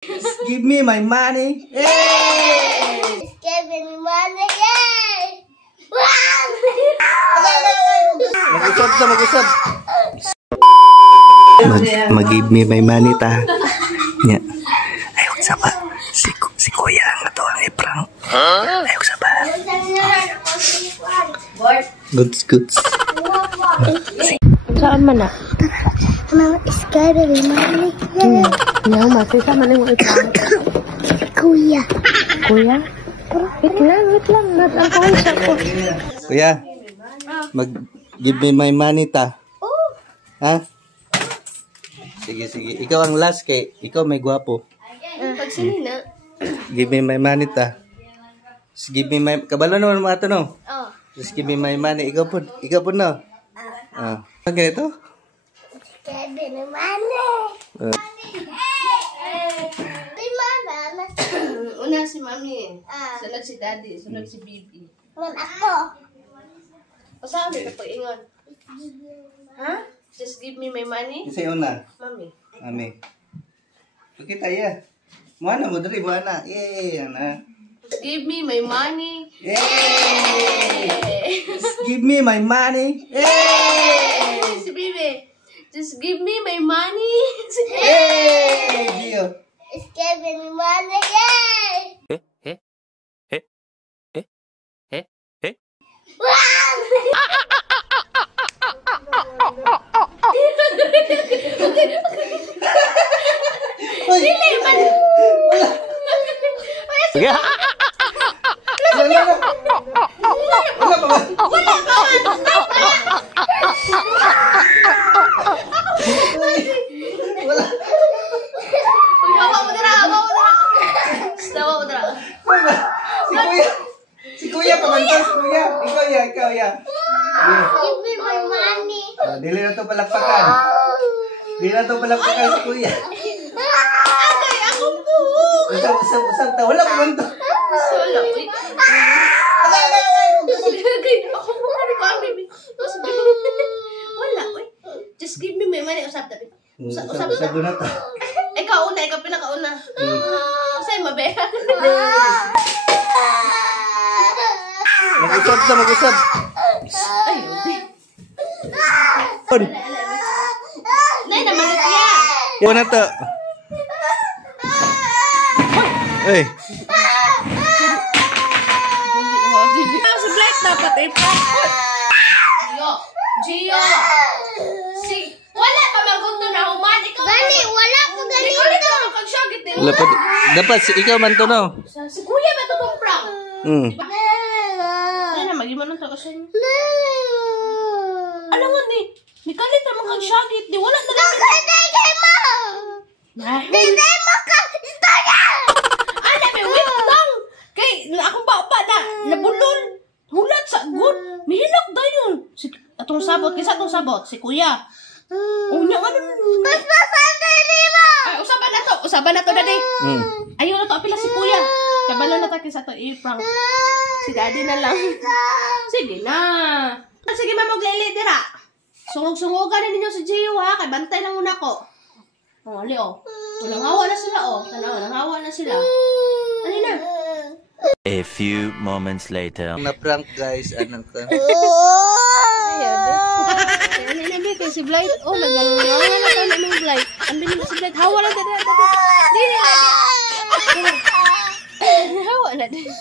Give me my money. Yay! Give me money. Yay! Wow! Mag-usap sa mag-usap. Mag-give me my money ta. Nya. Ayaw sa ba? Si Kuya nga to ang iprang. Ayaw sa ba? Goods. Saan man na? Mama is gathering money. Yay! Yang masih sama dengan ikan. Kuya. Kuya? Wait lang. Nag-angkahan siya ko. Kuya. Mag-give me my money ta. Ha? Sige. Ikaw ang last kay ikaw may gwapo. Pagsini na. Give me my money ta. Just give me my kabalo naman mga tanong. Oh. Just give me my money. Ikaw po na. Ang ganito? Give me money. Una si Mami. Sunod si Daddy. Sunod si Bibi. Man ako. Saan ka po ingon? Ha? Just give me my money? Isa yun na. Mami. Mami. Okay tayo. Muana mo dali, muana. Yay! Ana. Just give me my money. Yay! Just give me my money. Yay! Si Bibi. Just give me my money. Yay! Gio. It's giving money. Yay! Wow! Dili man. Sige. Si Kuya pamantas, Kuya. Ikaw ya. Give me my money. Dili na to palakpakan. Si Kuya. Ako po. Usap ta. Wala pa man to. Solo. Ako po ka ko ang Bibi. Wala. Just give me my money. Usap tabi. Usap na to. Ikaw pinakauna. Sa'yo mabe. Mag-usap. Nay naman niya. Yan na to. Hey. Si Black dapat Gio. Wala pa magundo na human. Ikaw Gani, wala ko gani. Ikaw kag-shagit din. Wala pa. Dapat ikaw man to no. Si Kuya ba to prank? Ay na magimo nang tagasyon. Ano nga ni? Mikalit ra man kag-shagit di wala na. Kay mo. Dinay mo ka. Istorya. Ana may wait lang. Kay akong baba na nabulol. Hulat sa good. Mihilak dayon. Atong sabot kisa atong sabot si Kuya. Unya ano? Mas pasanda nimo. Ay usaban na to daddy. Ayaw na to apila si Kuya. Kabalo na ta kisa to i-prank. Si Daddy na lang. Sige na. Sige mamoglele dira. Sungog-sungogan na ninyo si Gio ha. Kay bantay lang muna ko. Leo. Nangawa na sila nangawa na sila. Ano na? A few moments later. Na-prank guys. Anong ka? Ano na kay si Blight? Oh, nagalangawa na tayo ng Blight. Ang bilis si Blight. Hawa lang dada. Dili lagi. Hawa na dada.